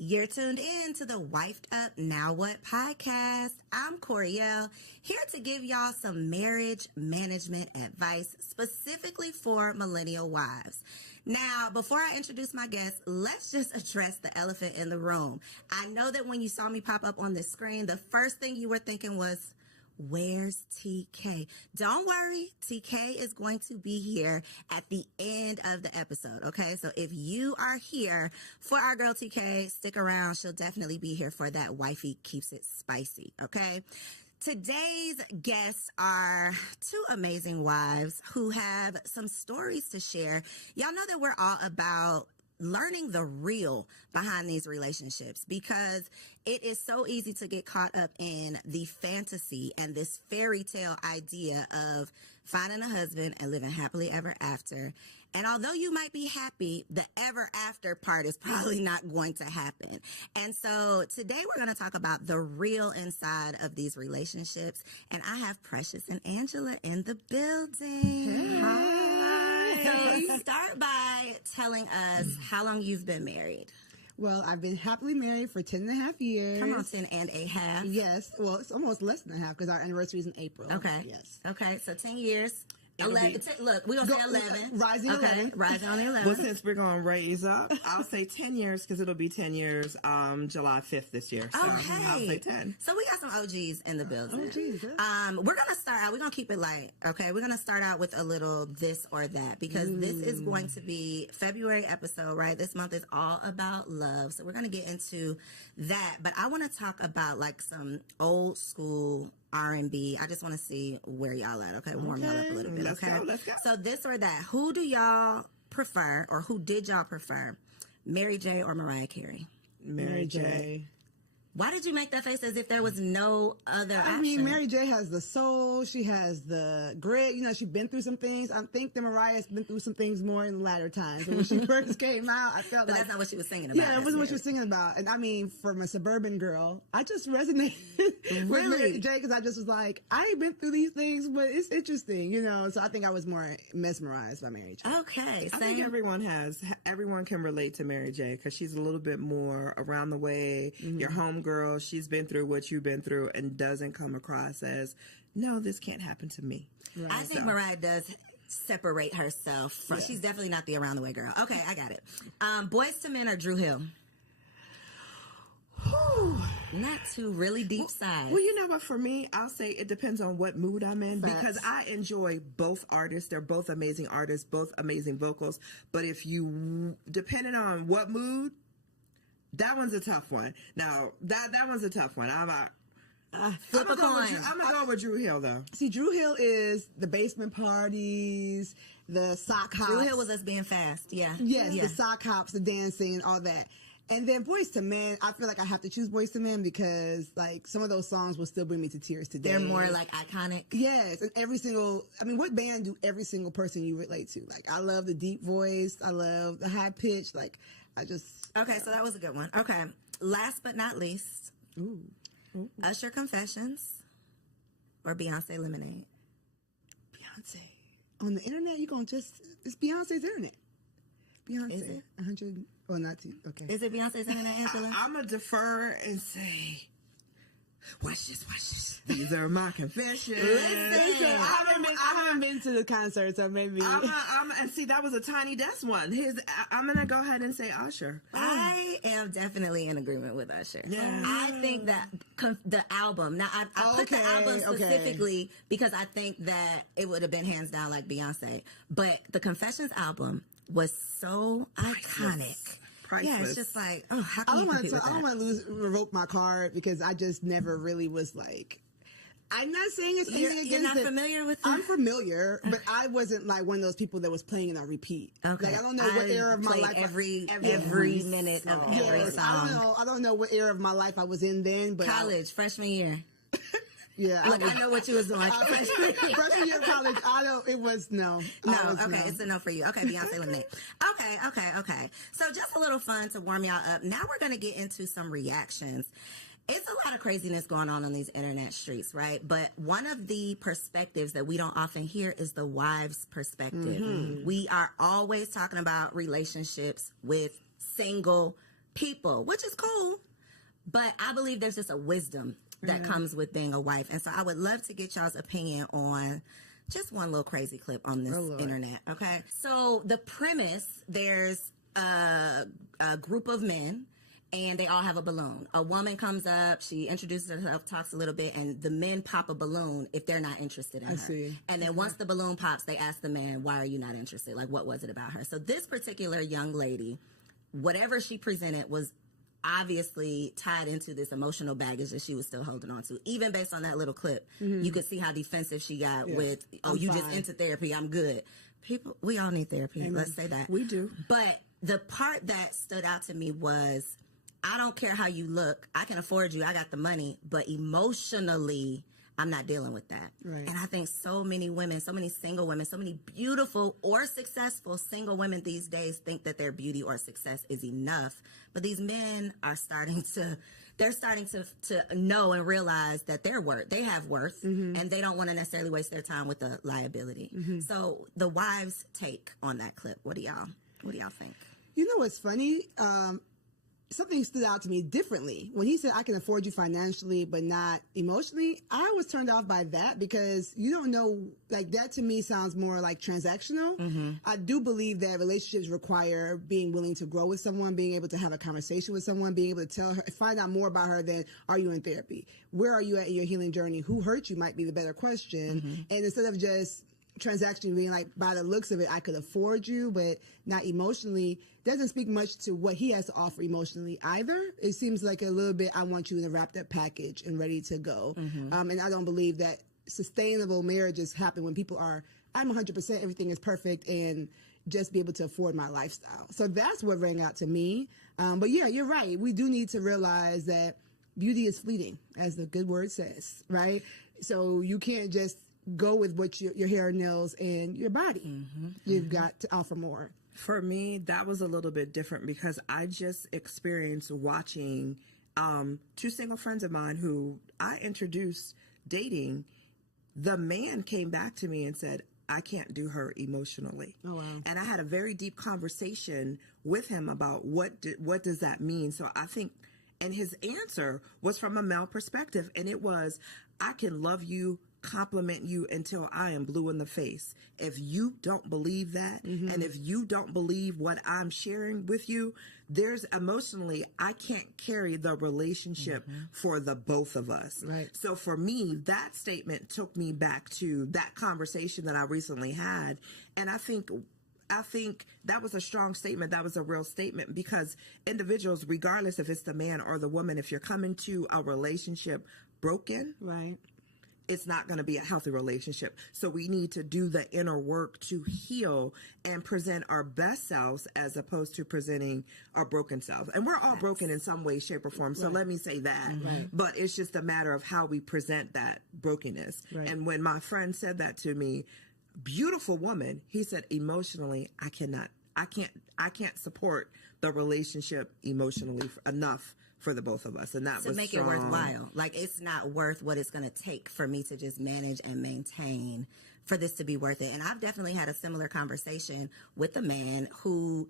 You're tuned in to the Wifed Up Now What podcast. I'm Coriel, here to give y'all some marriage management advice specifically for millennial wives. Now, before I introduce my guest, let's just address the elephant in the room. I know that when you saw me pop up on the screen, the first thing you were thinking was, where's TK? Don't worry, TK is going to be here at the end of the episode, okay? So if you are here for our girl TK, stick around. She'll definitely be here for that wifey keeps it spicy, okay? Today's guests are two amazing wives who have some stories to share. Y'all know that we're all about learning the real behind these relationships because it is so easy to get caught up in the fantasy and this fairy tale idea of finding a husband and living happily ever after. And although you might be happy, the ever after part is probably not going to happen. And so today we're going to talk about the real inside of these relationships. And I have Precious and Angela in the building. Hey. Hi. So start by telling us how long you've been married. Well, I've been happily married for 10 and a half years. Come on, 10 and a half. Yes. Well, it's almost less than a half because our anniversary is in April. Okay. Yes. Okay, so 10 years. 11. Look, we're going to say 11. Rising okay. 11. Rising on the 11. Well, since we're going to raise up, I'll say 10 years because it'll be 10 years July 5th this year. So okay. I'll say 10. So we got some OGs in the building. OGs, yeah. We're going to start out. We're going to keep it light, okay? We're going to start out with a little this or that because this is going to be February episode, right? This month is all about love. So we're going to get into that. But I want to talk about like some old school R&B. I just want to see where y'all at, okay? Warm y'all up a little bit, Let's okay? go, let's go. So this or that, who do y'all prefer or who did y'all prefer, Mary J or Mariah Carey? Mary J. Why did you make that face as if there was no other option? I mean, Mary J has the soul. She has the grit. You know, she's been through some things. I think that Mariah's been through some things more in the latter times. And when she first came out, I felt but like... that's not what she was singing about. Yeah, it wasn't what she was singing about. And I mean, from a suburban girl, I just resonated with Mary J because I just was like, I ain't been through these things, but it's interesting, you know? So I think I was more mesmerized by Mary J. Okay. I think everyone can relate to Mary J because she's a little bit more around the way. Your homegirl, she's been through what you've been through and doesn't come across as, no, this can't happen to me. Right. I think Mariah does separate herself from, she's definitely not the around the way girl. Okay, I got it. Boys to Men or Drew Hill? Not two really deep sides. Well, you know what? For me, I'll say it depends on what mood I'm in because I enjoy both artists. They're both amazing artists, both amazing vocals. But if you, depending on what mood, that one's a tough one. Now, that one's a tough one. Flip a coin. I'm going to go with Drew Hill, though. See, Drew Hill is the basement parties, the sock hops. Drew Hill was us being fast, yeah. Yes, the sock hops, the dancing, and all that. And then Boys to Men, I feel like I have to choose Boys to Men because, like, some of those songs will still bring me to tears today. They're more, like, iconic. Yes, and what band do every single person you relate to? Like, I love the deep voice. I love the high pitch. Like, Okay, so that was a good one. Okay, last but not least, Usher Confessions or Beyonce Lemonade? Beyonce. On the internet, it's Beyonce's internet. Beyonce. Is it? 100, not two, okay. Is it Beyonce's internet, Angela? I'm going to defer and say, watch this. These are my confessions. Listen, I haven't been to the concert, so maybe. And see, that was a Tiny Desk one. I'm going to go ahead and say Usher. I am definitely in agreement with Usher. Yeah. I think that the album, now I put the album specifically because I think that it would have been hands down like Beyonce, but the Confessions album was so iconic. Priceless. Yeah, it's just like, how can you compete with that? I don't want to revoke my card because I just never really was like, I'm not saying it's anything against it. You're not familiar with it? I'm familiar, but I wasn't like one of those people that was playing and on repeat. Okay. Like, I don't know what era of my life. Every minute of every song. I don't know what era of my life I was in then, but college, freshman year. Yeah, I know what you was doing. Freshman year of college, no. Okay, it's a no for you. Okay, Beyonce Lemonade. Okay. So just a little fun to warm y'all up. Now we're going to get into some reactions. It's a lot of craziness going on these internet streets, right? But one of the perspectives that we don't often hear is the wives' perspective. We are always talking about relationships with single people, which is cool. But I believe there's just a wisdom that comes with being a wife. And so I would love to get y'all's opinion on just one little crazy clip on this internet. Okay. So the premise, there's a group of men and they all have a balloon. A woman comes up, she introduces herself, talks a little bit, and the men pop a balloon if they're not interested in her. See. And then once the balloon pops, they ask the man, why are you not interested? Like, what was it about her? So this particular young lady, whatever she presented was obviously tied into this emotional baggage that she was still holding on to. Even based on that little clip, you could see how defensive she got with, you just into therapy, I'm good. People, we all need therapy. Amen. Let's say that. We do. But the part that stood out to me was, I don't care how you look. I can afford you. I got the money. But emotionally, I'm not dealing with that. Right. And I think so many women, so many single women, so many beautiful or successful single women these days think that their beauty or success is enough. But these men are starting to know and realize that they have worth, and they don't want to necessarily waste their time with the liability. So the wives' take on that clip, what do y'all think? You know what's funny? Something stood out to me differently. When he said, I can afford you financially, but not emotionally, I was turned off by that because you don't know, like that to me sounds more like transactional. I do believe that relationships require being willing to grow with someone, being able to have a conversation with someone, being able to tell her, find out more about her than, are you in therapy? Where are you at in your healing journey? Who hurt you might be the better question. And instead of just transaction being like, by the looks of it, I could afford you, but not emotionally, doesn't speak much to what he has to offer emotionally either. It seems like a little bit, I want you in a wrapped up package and ready to go. And I don't believe that sustainable marriages happen when people are, I'm 100%, everything is perfect, and just be able to afford my lifestyle. So that's what rang out to me. But yeah, you're right. We do need to realize that beauty is fleeting, as the good word says, right? So you can't just go with what your hair, nails, and your body. You've got to offer more. For me, that was a little bit different because I just experienced watching two single friends of mine who I introduced dating. The man came back to me and said, I can't do her emotionally. Oh, wow. And I had a very deep conversation with him about what does that mean? So I think, and his answer was from a male perspective, and it was, I can love you, compliment you until I am blue in the face. If you don't believe that, and if you don't believe what I'm sharing with you, there's emotionally, I can't carry the relationship for the both of us. Right. So for me, that statement took me back to that conversation that I recently had. And I think that was a strong statement. That was a real statement, because individuals, regardless if it's the man or the woman, if you're coming to a relationship broken, right, it's not going to be a healthy relationship. So we need to do the inner work to heal and present our best selves as opposed to presenting our broken selves. And we're all broken in some way, shape, or form. So let me say that. But it's just a matter of how we present that brokenness. And when my friend said that to me, beautiful woman, he said, emotionally, I can't support the relationship emotionally enough for the both of us. And that was to make it worthwhile. Like, it's not worth what it's going to take for me to just manage and maintain for this to be worth it. And I've definitely had a similar conversation with a man who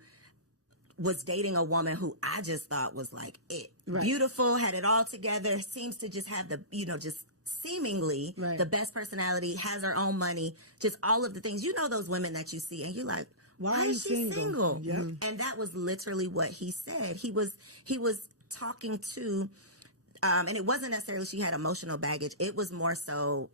was dating a woman who I just thought was like it. Beautiful, had it all together, seems to just have the, just seemingly the best personality, has her own money, just all of the things. You know those women that you see and you're like, why is she single? And that was literally what he said. He was talking to, and it wasn't necessarily she had emotional baggage. It was more so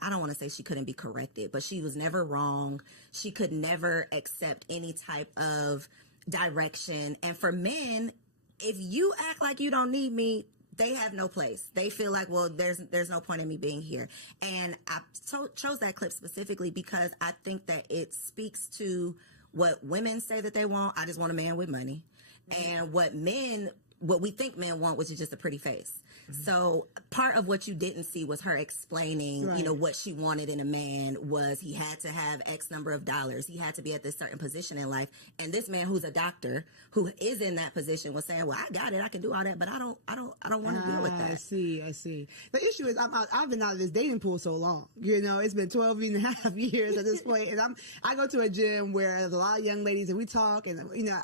I don't want to say she couldn't be corrected, but she was never wrong. She could never accept any type of direction. And for men, if you act like you don't need me, they have no place. They feel like, well, there's no point in me being here. And I chose that clip specifically because I think that it speaks to what women say that they want. I just want a man with money. And what we think men want, which is just a pretty face. So part of what you didn't see was her explaining, what she wanted in a man was he had to have X number of dollars. He had to be at this certain position in life. And this man who's a doctor who is in that position was saying, well, I got it. I can do all that, but I don't want to deal with that. I see. The issue is I've been out of this dating pool so long. It's been 12 and a half years at this point. And I go to a gym where there's a lot of young ladies and we talk and,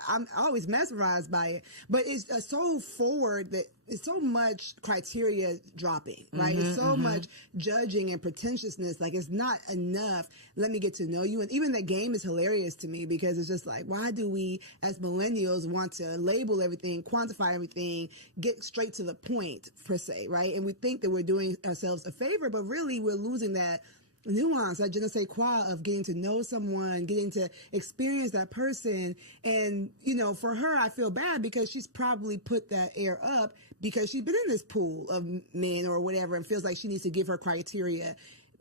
I'm always mesmerized by it. But it's so forward that it's so much criteria dropping, right? It's so much judging and pretentiousness. Like, it's not enough. Let me get to know you. And even the game is hilarious to me because it's just like, why do we as millennials want to label everything, quantify everything, get straight to the point, per se, right? And we think that we're doing ourselves a favor, but really we're losing that nuance, that je ne sais quoi of getting to know someone, getting to experience that person. And, for her, I feel bad because she's probably put that air up because she's been in this pool of men or whatever and feels like she needs to give her criteria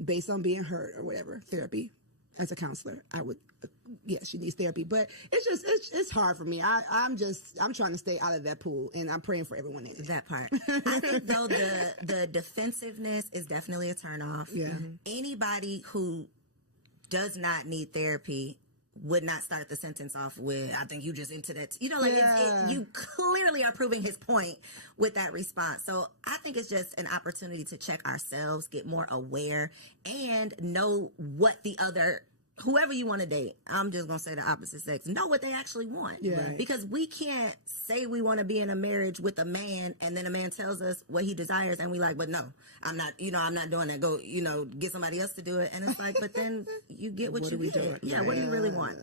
based on being hurt or whatever. Therapy. As a counselor, I would, she needs therapy. But it's hard for me. I'm trying to stay out of that pool, and I'm praying for everyone in it. That part. I think, though, the defensiveness is definitely a turnoff. Yeah. Anybody who does not need therapy would not start the sentence off with, I think you just into that. You clearly are proving his point with that response. So I think it's just an opportunity to check ourselves, get more aware, and know what the other, whoever you want to date, I'm just going to say the opposite sex, know what they actually want. Yeah. Because we can't say we want to be in a marriage with a man and then a man tells us what he desires and we like, but no, I'm not doing that. Go, get somebody else to do it. And it's like, but then you get what you get. Yeah, what do you really want?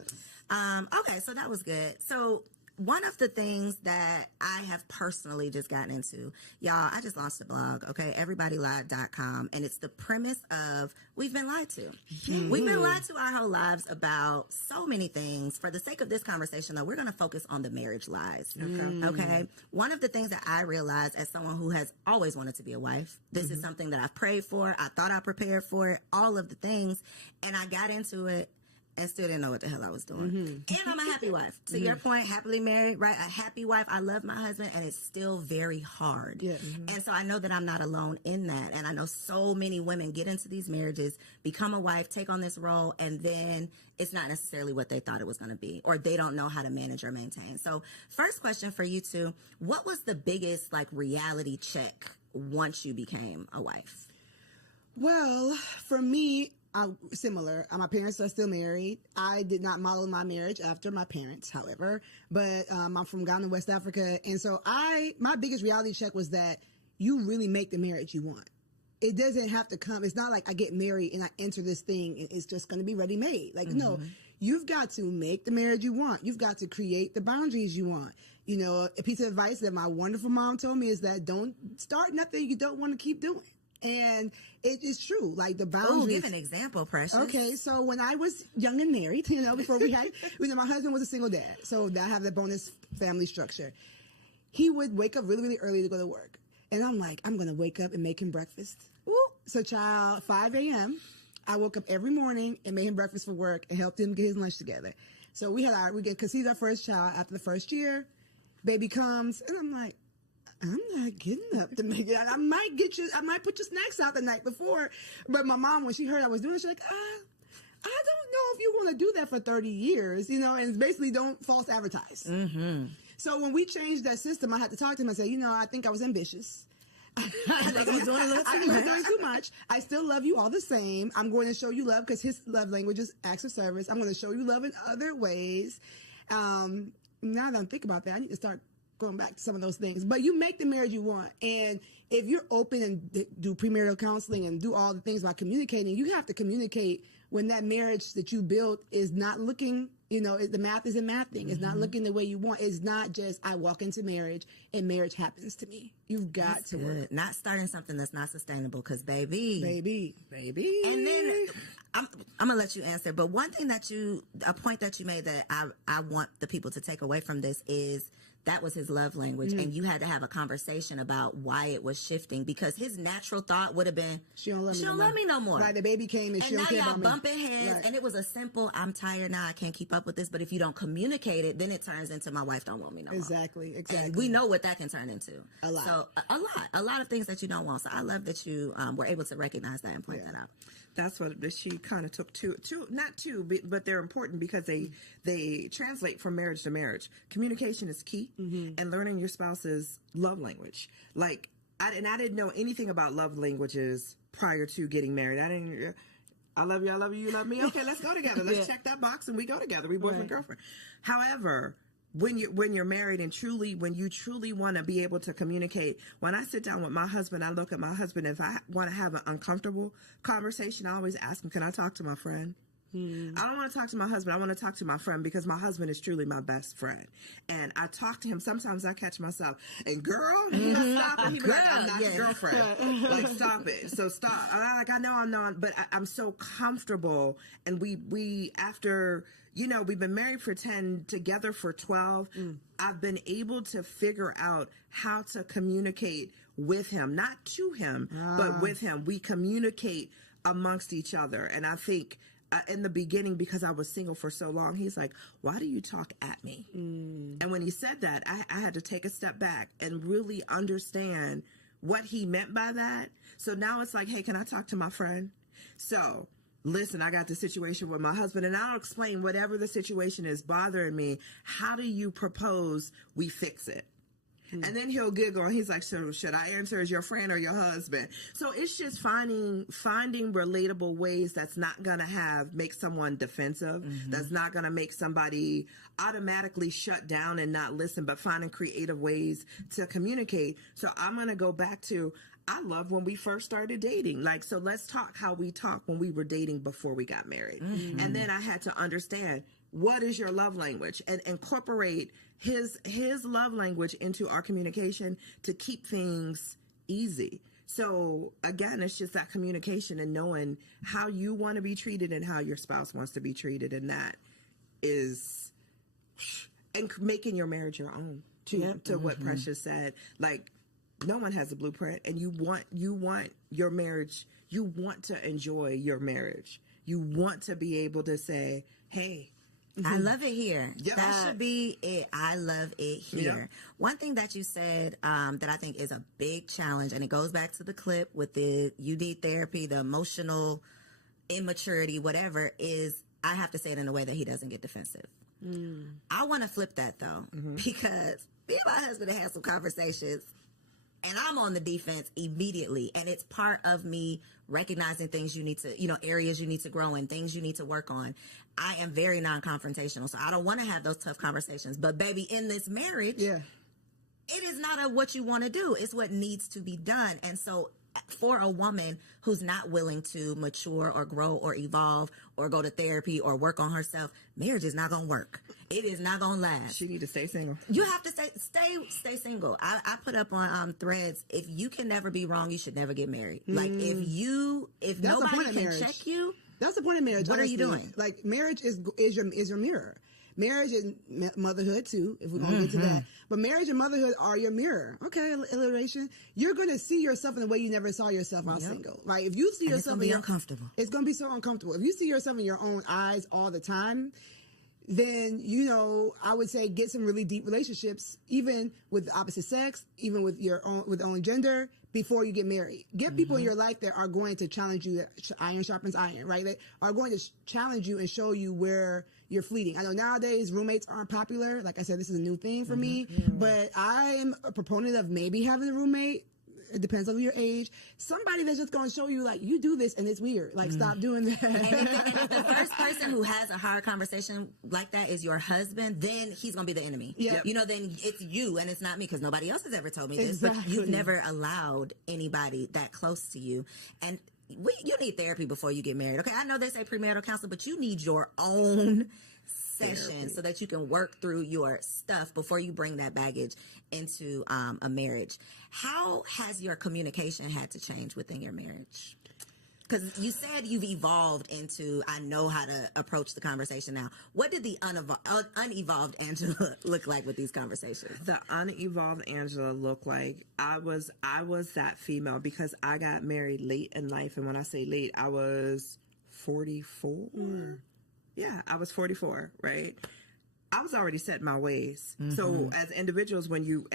Okay, so that was good. So one of the things that I have personally just gotten into, y'all, I just launched a blog, okay, everybodylied.com, and it's the premise of we've been lied to. We've been lied to our whole lives about so many things. For the sake of this conversation, though, we're going to focus on the marriage lies, okay? One of the things that I realized as someone who has always wanted to be a wife, this is something that I've prayed for, I thought I prepared for it, all of the things, and I got into it and still didn't know what the hell I was doing. And I'm a happy wife. To your point, happily married, right? A happy wife. I love my husband, and it's still very hard. Yeah. And so I know that I'm not alone in that. And I know so many women get into these marriages, become a wife, take on this role, and then it's not necessarily what they thought it was going to be, or they don't know how to manage or maintain. So first question for you two, what was the biggest reality check once you became a wife? Well, for me, similar. My parents are still married. I did not model my marriage after my parents, however, but I'm from Ghana, West Africa. And so my biggest reality check was that you really make the marriage you want. It doesn't have to come. It's not like I get married and I enter this thing and it's just going to be ready made. No, you've got to make the marriage you want. You've got to create the boundaries you want. A piece of advice that my wonderful mom told me is that don't start nothing you don't want to keep doing. And it is true, the boundaries. Oh, give an example, Precious. Okay, so when I was young and married, before we had, my husband was a single dad, so I have that bonus family structure. He would wake up really, really early to go to work. And I'm like, I'm going to wake up and make him breakfast. Woo. So 5 a.m., I woke up every morning and made him breakfast for work and helped him get his lunch together. So we conceived our first child after the first year. Baby comes, and I'm like, I'm not getting up to make it. I might put your snacks out the night before. But my mom, when she heard I was doing it, she's like, I don't know if you want to do that for 30 years, and it's basically don't false advertise. So when we changed that system, I had to talk to him and say, I think I was ambitious. I was doing too much. I still love you all the same. I'm going to show you love because his love language is acts of service. I'm going to show you love in other ways. Now that I'm thinking about that, I need to start going back to some of those things. But you make the marriage you want. And if you're open and do premarital counseling and do all the things about communicating, you have to communicate when that marriage that you built is not looking, the math isn't mathing. It's not looking the way you want. It's not just I walk into marriage and marriage happens to me. You've got to work. Not starting something that's not sustainable because baby. And then I'm going to let you answer. But one thing a point that you made that I want the people to take away from this is that was his love language, and you had to have a conversation about why it was shifting, because his natural thought would have been, she don't love me no more. Right, the baby came and she don't care about me. And now y'all bumping heads, and it was a simple, I'm tired now, I can't keep up with this, but if you don't communicate it, then it turns into, my wife don't want me no more. Exactly. And we know what that can turn into. A lot. So, a lot of things that you don't want. So I love that you were able to recognize that and point that out. That's what she kind of took not two, but they're important because they translate from marriage to marriage. Communication is key, and learning your spouse's love language. Like, I didn't know anything about love languages prior to getting married. I love you, I love you, you love me. Okay, let's go together. Let's check that box and we go together. We boyfriend, girlfriend. However, when you're married and when you truly want to be able to communicate, when I sit down with my husband, I look at my husband. If I want to have an uncomfortable conversation, I always ask him, can I talk to my friend? I don't want to talk to my husband. I want to talk to my friend, because my husband is truly my best friend. And I talk to him. Sometimes I catch myself, and girl, stop it. He be like, I'm not your girlfriend. Like, stop it. So stop. I know I'm not, but I'm so comfortable. And we after, we've been married for 10, together for 12. I've been able to figure out how to communicate with him, not to him, but with him. We communicate amongst each other. And I think, in the beginning, because I was single for so long, he's like, why do you talk at me? And when he said that, I had to take a step back and really understand what he meant by that. So now it's like, hey, can I talk to my friend? So listen, I got the situation with my husband, and I'll explain whatever the situation is bothering me. How do you propose we fix it? And then he'll giggle, and he's like, so should I answer as your friend or your husband? So it's just finding relatable ways that's not going to make someone defensive, that's not going to make somebody automatically shut down and not listen, but finding creative ways to communicate. So I'm going to go back to, I love when we first started dating. Like, so let's talk how we talked when we were dating before we got married. And then I had to understand, what is your love language, and incorporate his love language into our communication to keep things easy. So again, it's just that communication and knowing how you want to be treated and how your spouse wants to be treated. And that is, and making your marriage your own to what Precious said. Like, no one has a blueprint, and you want your marriage. You want to enjoy your marriage. You want to be able to say, hey, I love it here. Yep. That should be it. I love it here. Yep. One thing that you said that I think is a big challenge, and it goes back to the clip with the you need therapy, the emotional immaturity, whatever, is I have to say it in a way that he doesn't get defensive. I want to flip that, though, because me and my husband have had some conversations, and I'm on the defense immediately. And it's part of me recognizing things you need to, areas you need to grow in, things you need to work on. I am very non-confrontational, so I don't want to have those tough conversations. But baby, in this marriage, it is not what you want to do. It's what needs to be done. And so for a woman who's not willing to mature or grow or evolve or go to therapy or work on herself, marriage is not going to work. It is not going to last. She need to stay single. You have to stay single. I put up on threads, if you can never be wrong, you should never get married. Like, if nobody can check you, that's the point of marriage. What honestly. are you doing? Like, marriage is your mirror. Marriage is motherhood too, if we're going to get to that. But marriage and motherhood are your mirror. Okay, alliteration. You're going to see yourself in the way you never saw yourself while single. Like, if you see yourself, it's going to be uncomfortable. It's going to be so uncomfortable. If you see yourself in your own eyes all the time, then, I would say get some really deep relationships, even with the opposite sex, even with your own gender, before you get married. Get people in your life that are going to challenge you. Iron sharpens iron, right? They are going to challenge you and show you where you're fleeting. I know nowadays roommates aren't popular. Like I said, this is a new thing for me, but I am a proponent of maybe having a roommate. It depends on your age. Somebody that's just going to show you, like, you do this and it's weird. Like, stop doing that. And if the first person who has a hard conversation like that is your husband, then he's going to be the enemy. Yep. Then it's you and it's not me, because nobody else has ever told me this. But you've never allowed anybody that close to you. And you need therapy before you get married. Okay, I know they say premarital counseling, but you need your own session so that you can work through your stuff before you bring that baggage into a marriage. How has your communication had to change within your marriage? Because you said you've evolved into, I know how to approach the conversation now. What did the unevolved Angela look like with these conversations? The unevolved Angela looked like I was that female because I got married late in life. And when I say late, I was 44. Yeah, I was 44, right? I was already set in my ways. So as individuals, when you,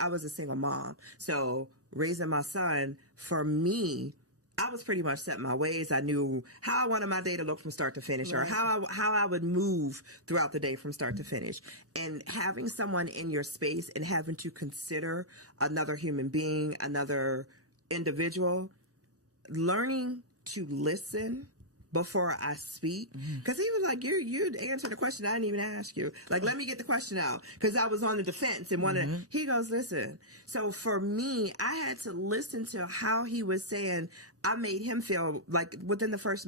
I was a single mom. So raising my son, for me, I was pretty much set in my ways. I knew how I wanted my day to look from start to finish, or how I would move throughout the day from start to finish. And having someone in your space and having to consider another human being, another individual, learning to listen before I speak, because he was like, you answered the question I didn't even ask you. Like, let me get the question out, because I was on the defense and wanted. He goes, listen. So for me, I had to listen to how he was saying. I made him feel like within the first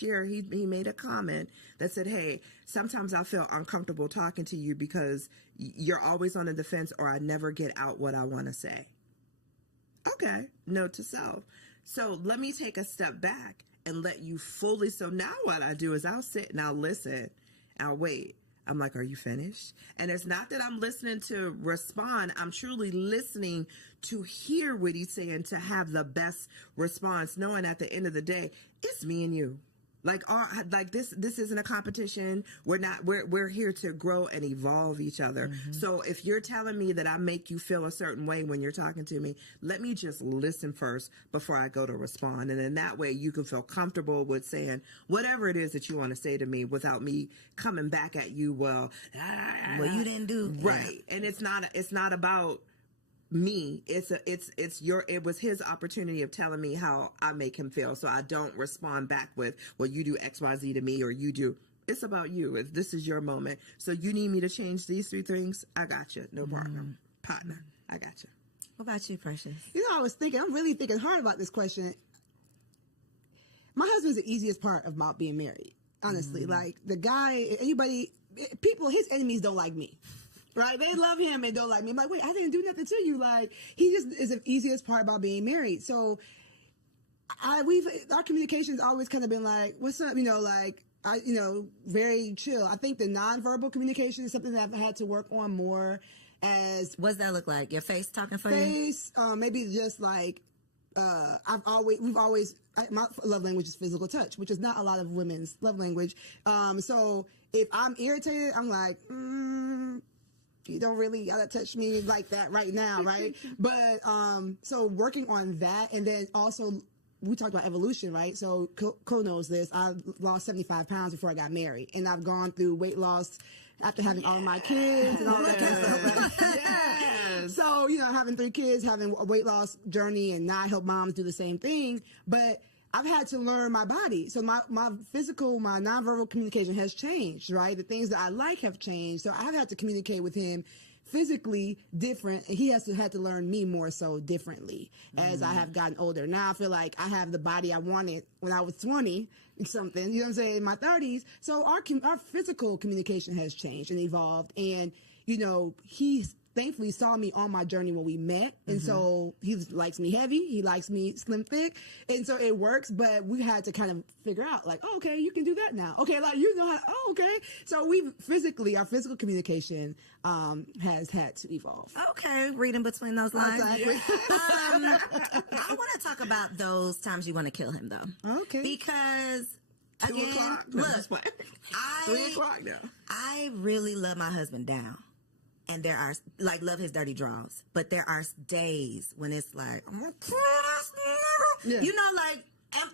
year, he made a comment that said, hey, sometimes I feel uncomfortable talking to you because you're always on the defense, or I never get out what I want to say. Okay, note to self. So let me take a step back and let you fully. So now what I do is I'll sit and I'll listen. I'll wait. I'm like, are you finished? And it's not that I'm listening to respond. I'm truly listening to hear what he's saying, to have the best response, knowing at the end of the day, it's me and you. Like this isn't a competition. We're here to grow and evolve each other. So if you're telling me that I make you feel a certain way when you're talking to me, let me just listen first before I go to respond. And in that way you can feel comfortable with saying whatever it is that you want to say to me without me coming back at you. Well, you didn't do right. And it's not about me. It was his opportunity of telling me how I make him feel. So I don't respond back with, well, you do XYZ to me, or you do. It's about you. This is your moment. So you need me to change these 3 things? I got you. No problem. Partner. I got you. What about you, Precious? I'm really thinking hard about this question. My husband's the easiest part of not being married. Honestly, like the guy, his enemies don't like me. Right? They love him and don't like me. I'm like, wait, I didn't do nothing to you. Like, he just is the easiest part about being married. So our communication's always kind of been like, what's up? Very chill. I think the nonverbal communication is something that I've had to work on more. What's that look like? Your face talking for you? Maybe just like, my love language is physical touch, which is not a lot of women's love language. So if I'm irritated, I'm like, you don't really gotta touch me like that right now, right? But so working on that, and then also we talked about evolution, right? So Co knows this. I lost 75 pounds before I got married, and I've gone through weight loss after having all of my kids and all that kind of stuff. Right? Yes. So having 3 kids, having a weight loss journey, and now I help moms do the same thing, but I've had to learn my body. So my nonverbal communication has changed, right? The things that I like have changed. So I've had to communicate with him physically different, and he had to learn me more so differently as I have gotten older. Now I feel like I have the body I wanted when I was 20 something, you know what I'm saying, in my 30s. So our physical communication has changed and evolved, and he's thankfully saw me on my journey when we met, and so he likes me heavy, he likes me slim thick, and so it works. But we had to kind of figure out, like, oh, okay, you can do that now. Okay, like okay. So our physical communication has had to evolve. Okay, reading between those lines. Exactly. I want to talk about those times you want to kill him, though. Okay. Because 2 o'clock. Look, 3 o'clock now. I really love my husband down. And there are, love his dirty draws. But there are days when it's like, I'm going to kill this nigga. Yeah.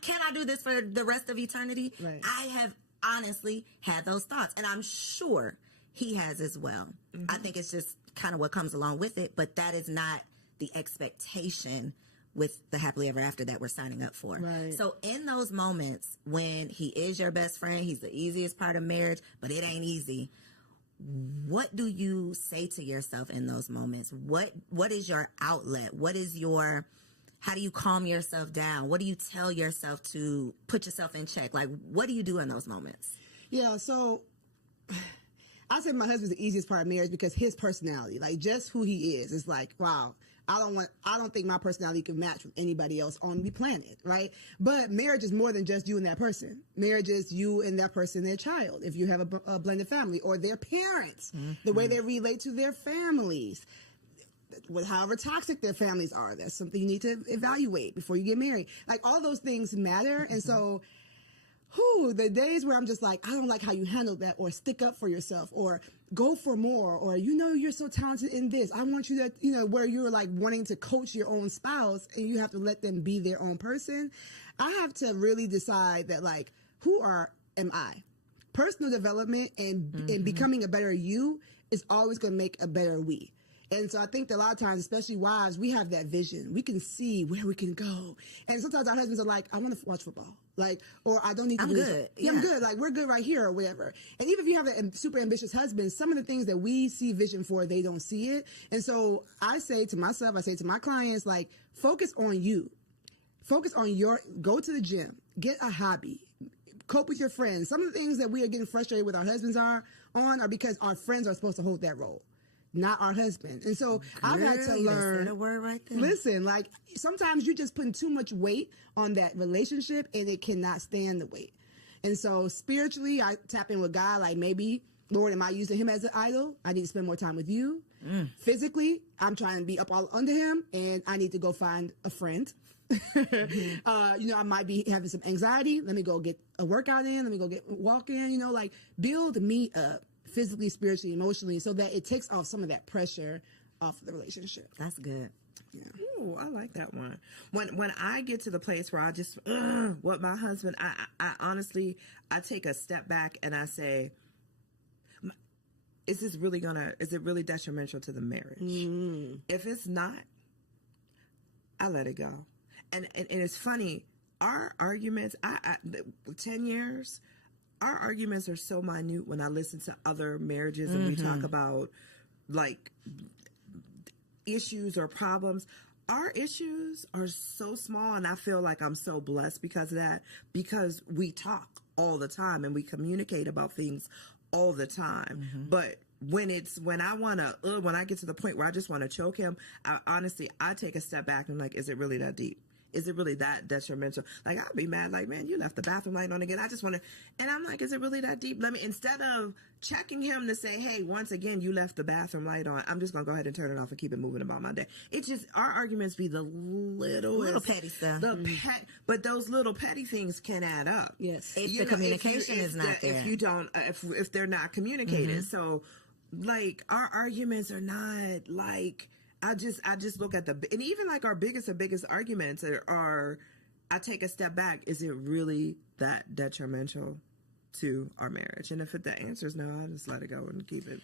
Can I do this for the rest of eternity? Right. I have honestly had those thoughts. And I'm sure he has as well. I think it's just kind of what comes along with it. But that is not the expectation with the happily ever after that we're signing up for. Right. So in those moments when he is your best friend, he's the easiest part of marriage, but it ain't easy. What do you say to yourself in those moments? What is your outlet? How do you calm yourself down? What do you tell yourself to put yourself in check? Like, what do you do in those moments? Yeah, so I said my husband's the easiest part of marriage because his personality, like just who he is like, wow, I don't think my personality can match with anybody else on the planet, right? But marriage is more than just you and that person. Marriage is you and that person, their child, if you have a blended family, or their parents, the way they relate to their families. With however toxic their families are, that's something you need to evaluate before you get married. Like, all those things matter. And so, the days where I'm just like, I don't like how you handle that, or stick up for yourself, or go for more, or, you're so talented in this, I want you to, where you're like wanting to coach your own spouse and you have to let them be their own person. I have to really decide that, like, am I? Personal development and becoming a better you is always going to make a better we. And so I think that a lot of times, especially wives, we have that vision. We can see where we can go. And sometimes our husbands are like, I want to watch football. Like, or I don't need to I'm do good. this. Yeah, I'm good. Like, we're good right here, or whatever. And even if you have a super ambitious husband, some of the things that we see vision for, they don't see it. And so I say to myself, I say to my clients, like, focus on you. Focus on go to the gym, get a hobby, cope with your friends. Some of the things that we are getting frustrated with our husbands are because our friends are supposed to hold that role, not our husband. And so I've had to learn. A word right there. Listen, like, sometimes you're just putting too much weight on that relationship and it cannot stand the weight. And so spiritually, I tap in with God, like, maybe, Lord, am I using him as an idol? I need to spend more time with you. Physically, I'm trying to be up all under him, and I need to go find a friend. I might be having some anxiety. Let me go get a workout in. Let me go get a walk in, like, build me up physically, spiritually, emotionally, so that it takes off some of that pressure off the relationship. That's good. Yeah. Ooh, I like that one. When I get to the place where I just, with my husband, I honestly, I take a step back and I say, is it really detrimental to the marriage? If it's not, I let it go. And it's funny, our arguments, 10 years, our arguments are so minute when I listen to other marriages and we talk about, like, issues or problems. Our issues are so small, and I feel like I'm so blessed because of that, because we talk all the time and we communicate about things all the time. But when I get to the point where I just want to choke him, I take a step back and, like, is it really that deep? Is it really that detrimental? Like, I'd be mad, like, man, you left the bathroom light on again. I just want to, and I'm like, is it really that deep? Instead of checking him to say, hey, once again, you left the bathroom light on, I'm just going to go ahead and turn it off and keep it moving about my day. It's just, our arguments be the little petty stuff. But those little petty things can add up. Yes. If the communication is not there. If you don't, if they're not communicated. So, like, our arguments are not, like, I just look at and even, like, our biggest arguments are, I take a step back. Is it really that detrimental to our marriage? And if the answer is no, I just let it go and keep it.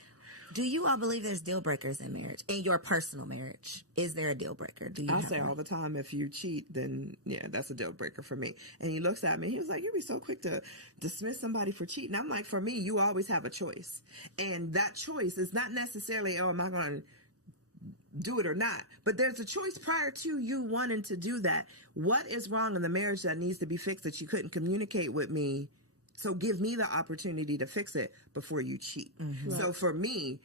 Do you all believe there's deal breakers in marriage? In your personal marriage, is there a deal breaker? I say all the time, if you cheat, then yeah, that's a deal breaker for me. And he looks at me, he was like, you'd be so quick to dismiss somebody for cheating. I'm like, for me, you always have a choice. And that choice is not necessarily, am I going to do it or not, but there's a choice prior to you wanting to do that. What is wrong in the marriage that needs to be fixed that you couldn't communicate with me? So give me the opportunity to fix it before you cheat. So for me,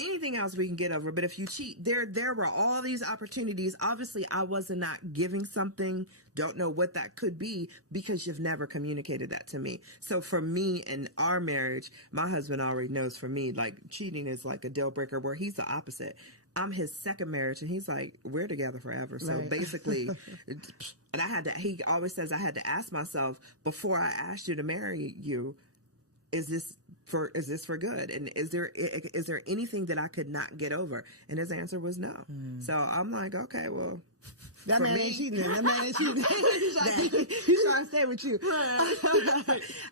anything else we can get over, but if you cheat, there were all these opportunities. Obviously, I was not giving something, don't know what that could be, because you've never communicated that to me. So for me in our marriage, my husband already knows, for me, like, cheating is like a deal breaker, where he's the opposite. I'm his second marriage, and he's like, we're together forever. So basically, and he always says, I had to ask myself, before I asked you to marry you, is this for good? And is there anything that I could not get over? And his answer was no. So I'm like, okay, well, that man ain't cheating. That man ain't cheating. He's trying to stay with you.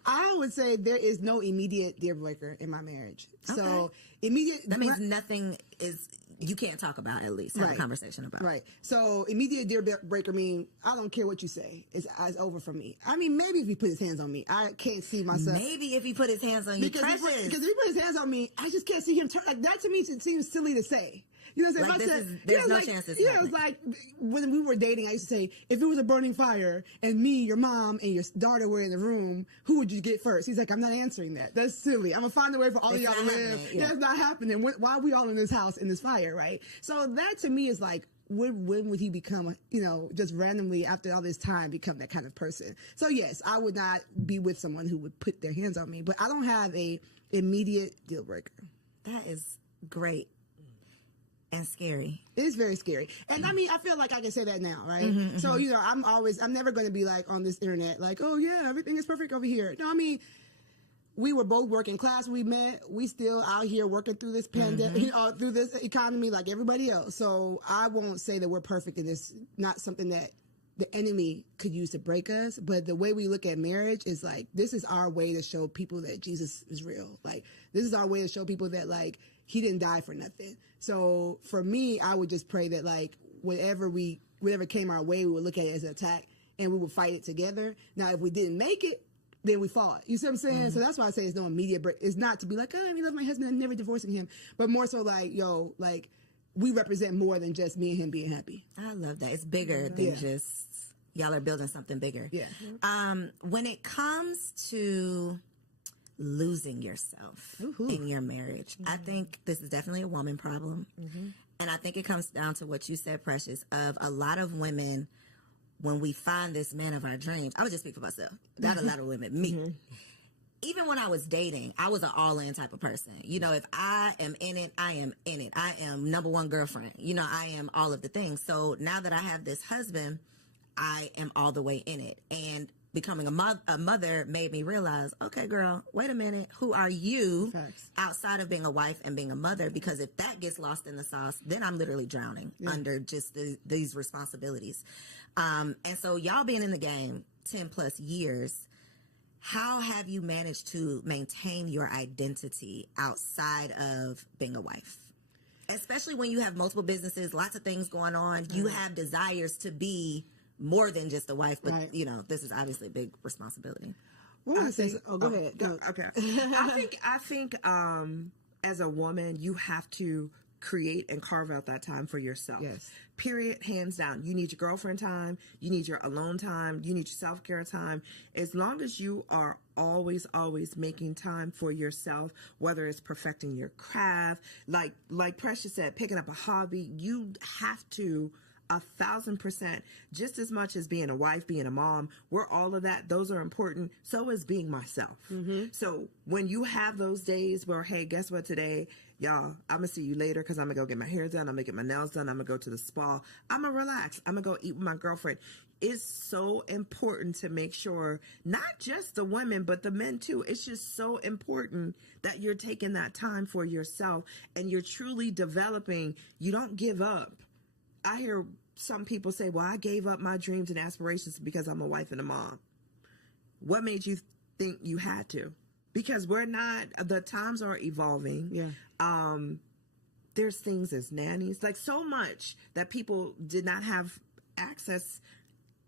I would say there is no immediate deal breaker in my marriage. Okay. So that means nothing is, you can't talk about, at least have a conversation about. Right. So immediate deal breaker mean, I don't care what you say. It's over for me. I mean, maybe if he put his hands on me, I can't see myself. Maybe if he put his hands on you, because if he put his hands on me, I just can't see him turn. Like, that to me seems silly to say. You know what I'm Like, saying? there's no chance this it's like when we were dating, I used to say, if it was a burning fire and me, your mom, and your daughter were in the room, who would you get first? He's like, I'm not answering that. That's silly. I'm going to find a way for all of y'all to live. Yeah, it's not happening. Why are we all in this house in this fire, right? So that to me is like, when would he become, just randomly after all this time become that kind of person? So yes, I would not be with someone who would put their hands on me, but I don't have a immediate deal breaker. That is great and scary. It is very scary. And I mean, I feel like I can say that now, right? So, I'm never going to be like on this internet, like, oh yeah, everything is perfect over here. No, I mean, we were both working class. We met. We still out here working through this pandemic, through this economy like everybody else. So I won't say that we're perfect and it's not something that the enemy could use to break us. But the way we look at marriage is like, this is our way to show people that Jesus is real. Like, this is our way to show people that, like, he didn't die for nothing. So for me, I would just pray that, like, whatever came our way, we would look at it as an attack and we would fight it together. Now, if we didn't make it, then we fought. You see what I'm saying? So that's why I say it's no immediate break. It's not to be like, oh, I love my husband and never divorcing him, but more so like, we represent more than just me and him being happy. I love that. It's bigger than just y'all are building something bigger. Yeah. When it comes to losing yourself in your marriage, I think this is definitely a woman problem. And I think it comes down to what you said, Precious, of a lot of women, when we find this man of our dreams, I would just speak for myself, not a lot of women, me. Even when I was dating, I was an all-in type of person. If I am in it, I am in it. I am number one girlfriend. I am all of the things. So now that I have this husband, I am all the way in it. And becoming a mother made me realize, okay, girl, wait a minute. Who are you outside of being a wife and being a mother? Because if that gets lost in the sauce, then I'm literally drowning under just these responsibilities. And so y'all being in the game 10 plus years, how have you managed to maintain your identity outside of being a wife? Especially when you have multiple businesses, lots of things going on. You have desires to be more than just a wife, but this is obviously a big responsibility. Go ahead. Go. Okay. I think as a woman, you have to create and carve out that time for yourself. Yes. Period. Hands down. You need your girlfriend time. You need your alone time. You need your self-care time. As long as you are always making time for yourself, whether it's perfecting your craft, like Precious said, picking up a hobby, you have to 1,000%, just as much as being a wife, being a mom, we're all of that. Those are important. So is being myself. So when you have those days where, hey, guess what today? Y'all, I'm going to see you later because I'm going to go get my hair done. I'm going to get my nails done. I'm going to go to the spa. I'm going to relax. I'm going to go eat with my girlfriend. It's so important to make sure, not just the women, but the men too. It's just so important that you're taking that time for yourself and you're truly developing. You don't give up. I hear some people say, well, I gave up my dreams and aspirations because I'm a wife and a mom. What made you think you had to? Because the times are evolving. Yeah. There's things as nannies, like so much that people did not have access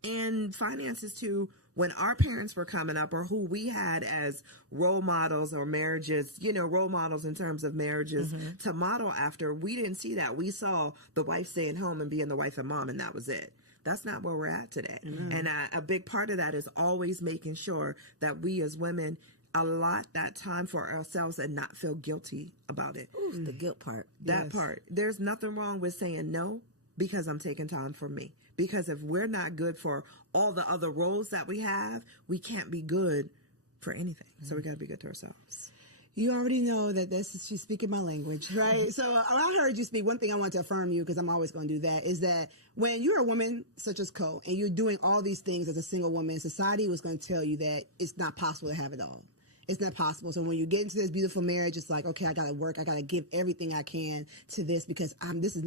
and finances to when our parents were coming up, or who we had as role models or marriages, role models in terms of marriages to model after. We didn't see that. We saw the wife staying home and being the wife and mom, and that was it. That's not where we're at today. And a big part of that is always making sure that we as women allot that time for ourselves and not feel guilty about it. Ooh, the guilt part. That part. There's nothing wrong with saying no because I'm taking time for me. Because if we're not good for all the other roles that we have, we can't be good for anything. So we got to be good to ourselves. You already know that she's speaking my language, right? So I heard you speak. One thing I want to affirm you, because I'm always going to do that, is that when you're a woman such as Co, and you're doing all these things as a single woman, society was going to tell you that it's not possible to have it all. It's not possible. So when you get into this beautiful marriage, it's like, okay, I got to work. I got to give everything I can to this because this is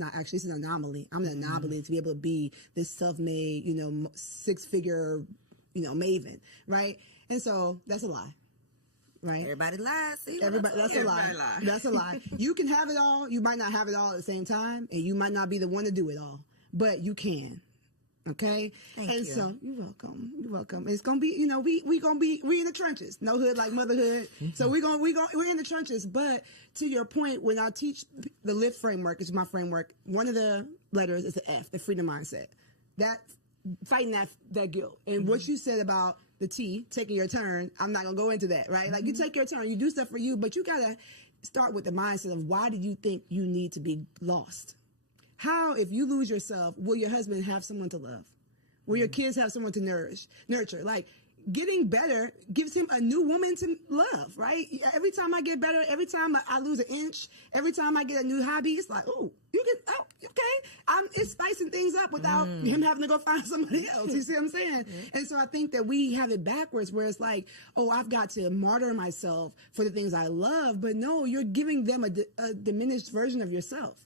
an anomaly. I'm an anomaly to be able to be this self-made, 6-figure, maven, right? And so that's a lie. Right? Everybody lies. That's a lie. That's a lie. You can have it all. You might not have it all at the same time, and you might not be the one to do it all, but you can. Okay. Thank you. So you're welcome. You're welcome. It's gonna be, we in the trenches. No hood like motherhood. So we're in the trenches. But to your point, when I teach the LIFT framework, it's my framework. One of the letters is the F, the freedom mindset. That fighting that guilt. And what you said about the T, taking your turn, I'm not gonna go into that, right? Like you take your turn, you do stuff for you, but you gotta start with the mindset of why do you think you need to be lost? How, if you lose yourself, will your husband have someone to love? Will your kids have someone to nurture? Like, getting better gives him a new woman to love, right? Every time I get better, every time I lose an inch, every time I get a new hobby, it's like, okay. It's spicing things up without him having to go find somebody else. You see what I'm saying? And so I think that we have it backwards where it's like, oh, I've got to martyr myself for the things I love. But no, you're giving them a diminished version of yourself.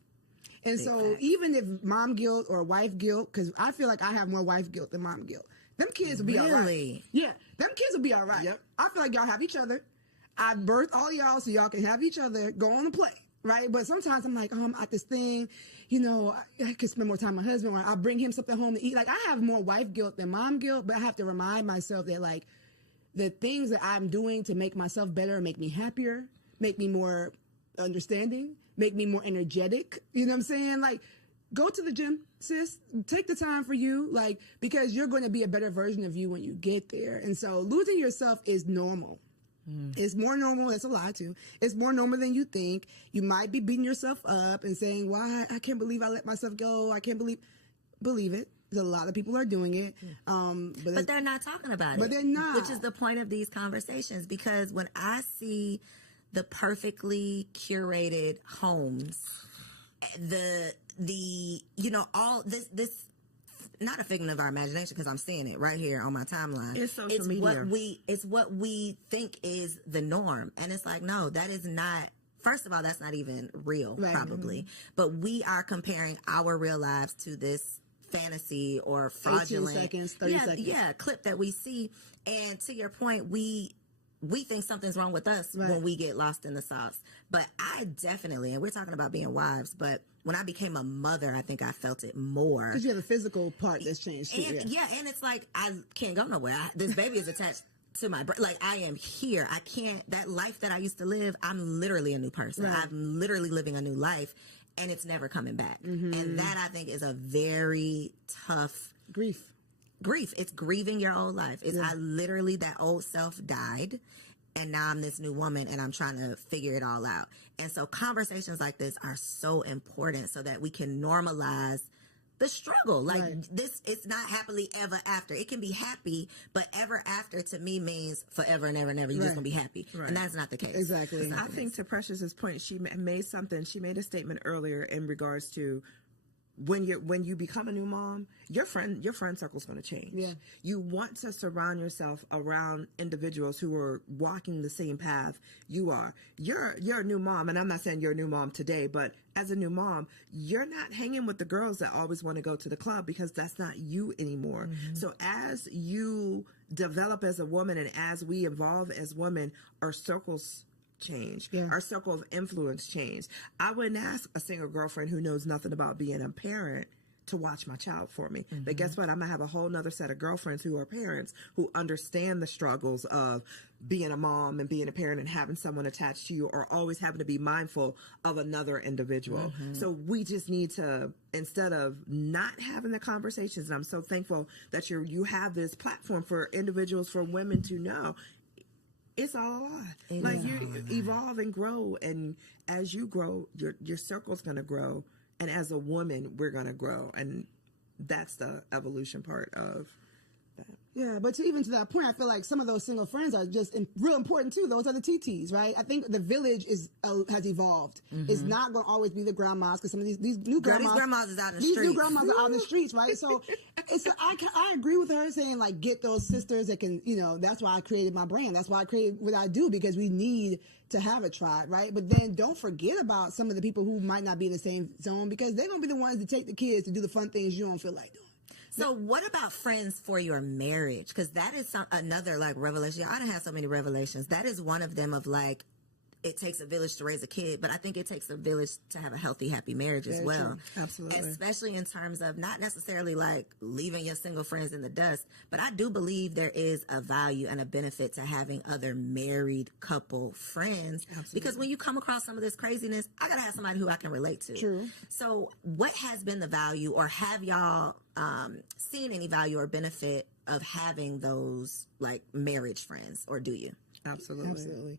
And so even if mom guilt or wife guilt, because I feel like I have more wife guilt than mom guilt, them kids will be all right. Yeah, them kids will be all right. Yep. I feel like y'all have each other. I birthed all y'all so y'all can have each other, go on and play, right? But sometimes I'm like, oh, I'm at this thing, I could spend more time with my husband, or I'll bring him something home to eat. Like, I have more wife guilt than mom guilt, but I have to remind myself that, like, the things that I'm doing to make myself better, make me happier, make me more understanding, make me more energetic. You know what I'm saying? Like, go to the gym, sis. Take the time for you, like, because you're going to be a better version of you when you get there. And so losing yourself is normal. It's more normal. That's a lie, too. It's more normal than you think. You might be beating yourself up and saying, why? I can't believe I let myself go. I can't believe it. A lot of people are doing it. But they're not talking about it. But they're not. Which is the point of these conversations. Because when I see the perfectly curated homes, all this not a figment of our imagination, because I'm seeing it right here on my timeline. It's social media. It's what we think is the norm, and it's like, no, that is not. First of all, that's not even real, right, probably. But we are comparing our real lives to this fantasy or fraudulent 18 seconds, 30 seconds. Clip that we see. And to your point, we think something's wrong with us when we get lost in the sauce. But I definitely, and we're talking about being wives, but when I became a mother, I think I felt it more. Because you have a physical part that's changed too. And, and it's like, I can't go nowhere. This baby is attached to my brain. Like, I am here. I can't, that life that I used to live, I'm literally a new person. Right. I'm literally living a new life, and it's never coming back. And that, I think, is a very tough grief. It's grieving your old life. It's I literally, that old self died, and now I'm this new woman, and I'm trying to figure it all out. And so conversations like this are so important so that we can normalize the struggle. Like, this, it's not happily ever after. It can be happy, but ever after to me means forever and ever and ever. You're just gonna be happy, and that's not the case. Exactly. I think to Precious's point, she made a statement earlier in regards to when you become a new mom, your friend circle is going to change. Yeah. You want to surround yourself around individuals who are walking the same path you are. You're a new mom, and I'm not saying you're a new mom today, but as a new mom, you're not hanging with the girls that always want to go to the club, because that's not you anymore. So as you develop as a woman and as we evolve as women, our circles change. Our circle of influence change. I wouldn't ask a single girlfriend who knows nothing about being a parent to watch my child for me. But guess what? I'm gonna have a whole nother set of girlfriends who are parents, who understand the struggles of being a mom and being a parent and having someone attached to you, or always having to be mindful of another individual. So we just need to, instead of not having the conversations, and I'm so thankful that you have this platform for individuals, for women to know, it's all a lie. Like, you evolve and grow, and as you grow, your circle's going to grow, and as a woman, we're going to grow, and that's the evolution part of that. Yeah, but even to that point, I feel like some of those single friends are just real important too. Those are the TTs, right? I think the village has evolved. It's not going to always be the grandmas, because some of these new grandmas, these grandmas is out in the streets. These new grandmas are out in the streets, right? So I agree with her saying, like, get those sisters that can, that's why I created my brand. That's why I created what I do, because we need to have a tribe, right? But then don't forget about some of the people who might not be in the same zone, because they're going to be the ones to take the kids to do the fun things you don't feel like doing. So what about friends for your marriage? Because that is another, like, revelation. I done had so many revelations. That is one of them, of, like, it takes a village to raise a kid, but I think it takes a village to have a healthy, happy marriage as well. True. Absolutely. Especially in terms of not necessarily like leaving your single friends in the dust, but I do believe there is a value and a benefit to having other married couple friends. Absolutely. Because when you come across some of this craziness, I gotta have somebody who I can relate to. True. So what has been the value, or have y'all seen any value or benefit of having those like marriage friends, or do you? Absolutely.